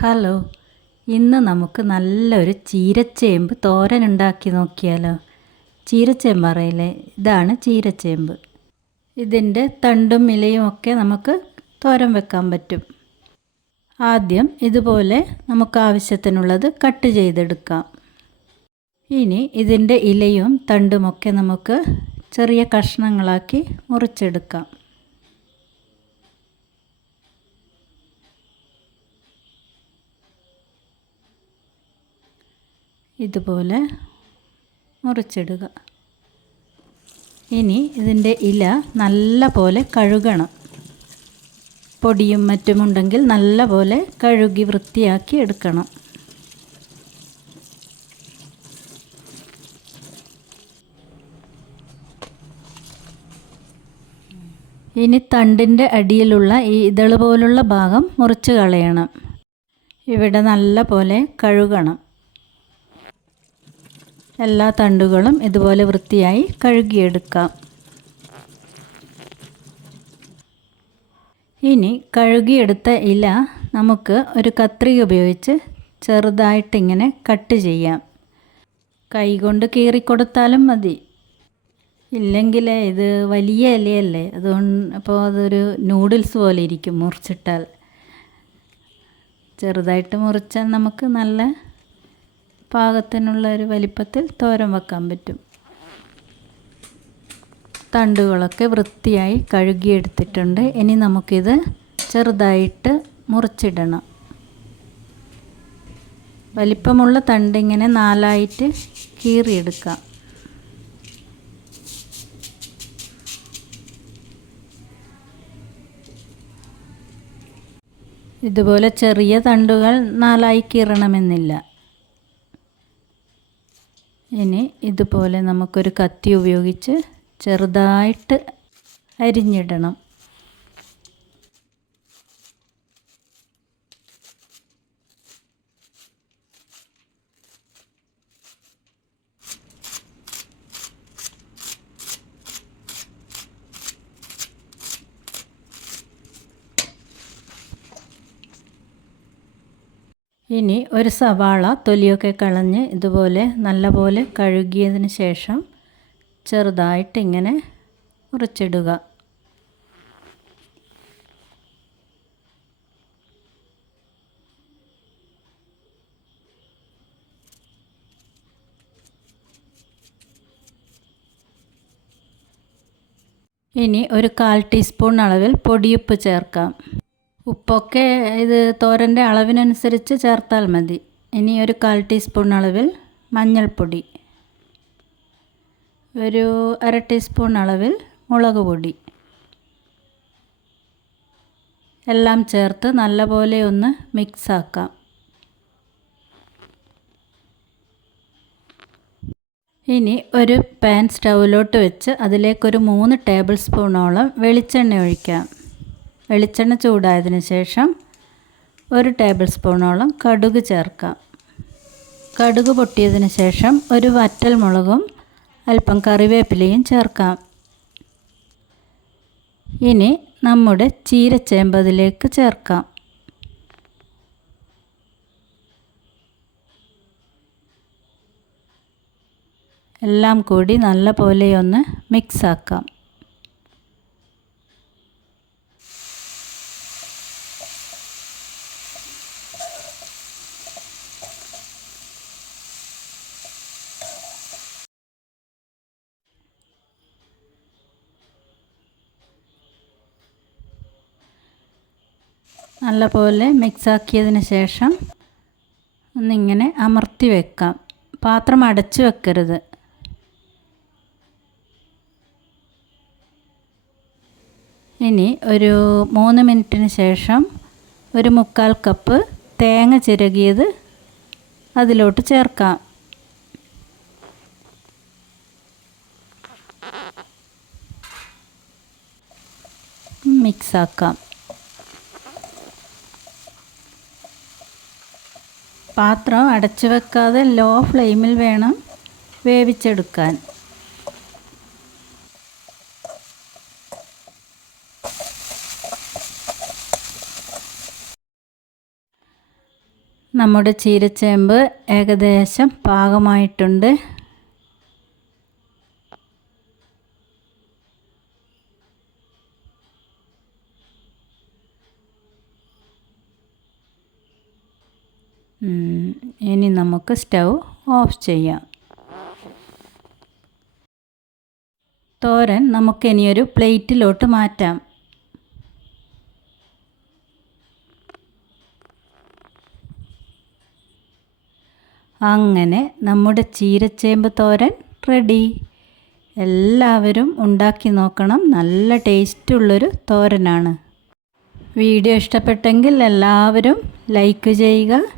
Hello ഇന്ന് നമുക്ക് നല്ലൊരു ചീരച്ചേമ്പ് തോരൻ ഉണ്ടാക്കി നോക്കിയാലോ? ചീരച്ചേമ്പ് അറിയില്ലേ ഇതാണ് ചീരച്ചേമ്പ്. ഇതിന്റെ തണ്ടും ഇലയും ഒക്കെ നമുക്ക് തോരൻ വെക്കാൻ പറ്റും. ആദ്യം ഇതുപോലെ നമുക്ക് ആവശ്യത്തിനുള്ളത് കട്ട് ചെയ്തെടുക്കാം. ഇനി ഇതിന്റെ ഇലയും തണ്ടുമൊക്കെ നമുക്ക് ചെറിയ കഷ്ണങ്ങളാക്കി മുറിച്ചെടുക്കാം. ഇതുപോലെ മുറിച്ചിടുക. ഇനി ഇതിന്റെ ഇല നല്ല പോലെ കഴുകണം. പൊടിയും മറ്റുമുണ്ടെങ്കിൽ നല്ല പോലെ കഴുകി വൃത്തിയാക്കി എടുക്കണം. ഇനി തണ്ടിന്റെ അടിയിലുള്ള ഈ ഇതൾ പോലുള്ള ഭാഗം മുറിച്ച് കളയണം. ഇവിടെ നല്ല പോലെ കഴുകണം. എല്ലാ തണ്ടുകളും ഇതുപോലെ വൃത്തിയായി കഴുകിയെടുക്കാം. ഇനി കഴുകിയെടുത്ത ഇല നമുക്ക് ഒരു കത്രിക ഉപയോഗിച്ച് ചെറുതായിട്ടിങ്ങനെ കട്ട് ചെയ്യാം. കൈകൊണ്ട് കീറിക്കൊടുത്താലും മതി. ഇല്ലെങ്കിൽ ഇത് വലിയ ഇലയല്ലേ? അതുകൊണ്ട് അപ്പോൾ അതൊരു നൂഡിൽസ് പോലെ ഇരിക്കും മുറിച്ചിട്ടാൽ. ചെറുതായിട്ട് മുറിച്ചാൽ നമുക്ക് നല്ല പാകത്തിനുള്ള ഒരു വലിപ്പത്തിൽ തോരൻ വെക്കാൻ പറ്റും. തണ്ടുകളൊക്കെ വൃത്തിയായി കഴുകിയെടുത്തിട്ടുണ്ട്. ഇനി നമുക്കിത് ചെറുതായിട്ട് മുറിച്ചിടണം. വലിപ്പമുള്ള തണ്ട് ഇങ്ങനെ നാലായിട്ട് കീറിയെടുക്കാം. ഇതുപോലെ ചെറിയ തണ്ടുകൾ നാലായി കീറണമെന്നില്ല. ഇനി ഇതുപോലെ നമുക്കൊരു കത്തി ഉപയോഗിച്ച് ചെറുതായിട്ട് അരിഞ്ഞിടണം. ഇനി ഒരു സവാള തൊലിയൊക്കെ കളഞ്ഞ് ഇതുപോലെ നല്ലപോലെ കഴുകിയതിന് ശേഷം ചെറുതായിട്ട് ഇങ്ങനെ മുറിച്ചിടുക. ഇനി ഒരു കാൽ ടീസ്പൂൺ അളവിൽ പൊടിയുപ്പ് ചേർക്കാം. ഉപ്പൊക്കെ ഇത് തോരന്റെ അളവിനനുസരിച്ച് ചേർത്താൽ മതി. ഇനി ഒരു കാൽ ടീസ്പൂൺ അളവിൽ മഞ്ഞൾപ്പൊടി ഒരു അര ടീസ്പൂൺ അളവിൽ മുളക് പൊടി. എല്ലാം ചേർത്ത് നല്ലപോലെ ഒന്ന് മിക്സ് ആക്കാം ഇനി ഒരു പാൻ സ്റ്റൗവിലോട്ട് വെച്ച് അതിലേക്കൊരു മൂന്ന് ടേബിൾ സ്പൂണോളം വെളിച്ചെണ്ണ ഒഴിക്കാം. വെളിച്ചെണ്ണ ചൂടായതിന് ശേഷം ഒരു ടേബിൾ സ്പൂണോളം കടുക് ചേർക്കാം. കടുക് പൊട്ടിയതിന് ശേഷം ഒരു വറ്റൽ മുളകും അല്പം കറിവേപ്പിലയും ചേർക്കാം. ഇനി നമ്മുടെ ചീരച്ചേമ്പതിലേക്ക് ചേർക്കാം. എല്ലാം കൂടി നല്ല പോലെ ഒന്ന് മിക്സാക്കാം നല്ലപോലെ മിക്സാക്കിയതിന് ശേഷം ഒന്നിങ്ങനെ അമർത്തി വെക്കാം. പാത്രം അടച്ചു വെക്കരുത്. ഇനി ഒരു മൂന്ന് മിനിറ്റിന് ശേഷം ഒരു മുക്കാൽ കപ്പ് തേങ്ങ ചിരകിയത് അതിലോട്ട് ചേർക്കാം. മിക്സാക്കാം. പാത്രം അടച്ചു വെക്കാതെ ലോ ഫ്ലെയിമിൽ വേണം വേവിച്ചെടുക്കാൻ. നമ്മുടെ ചീരച്ചേമ്പ് ഏകദേശം പാകമായിട്ടുണ്ട്. ഇനി നമുക്ക് സ്റ്റൗ ഓഫ് ചെയ്യാം. തോരൻ നമുക്ക് ഇനിയൊരു പ്ലേറ്റിലോട്ട് മാറ്റാം. അങ്ങനെ നമ്മുടെ ചീരച്ചേമ്പ് തോരൻ റെഡി. എല്ലാവരും ഉണ്ടാക്കി നോക്കണം. നല്ല ടേസ്റ്റ് ടേസ്റ്റുള്ളൊരു തോരനാണ്. വീഡിയോ ഇഷ്ടപ്പെട്ടെങ്കിൽ എല്ലാവരും ലൈക്ക് ചെയ്യുക.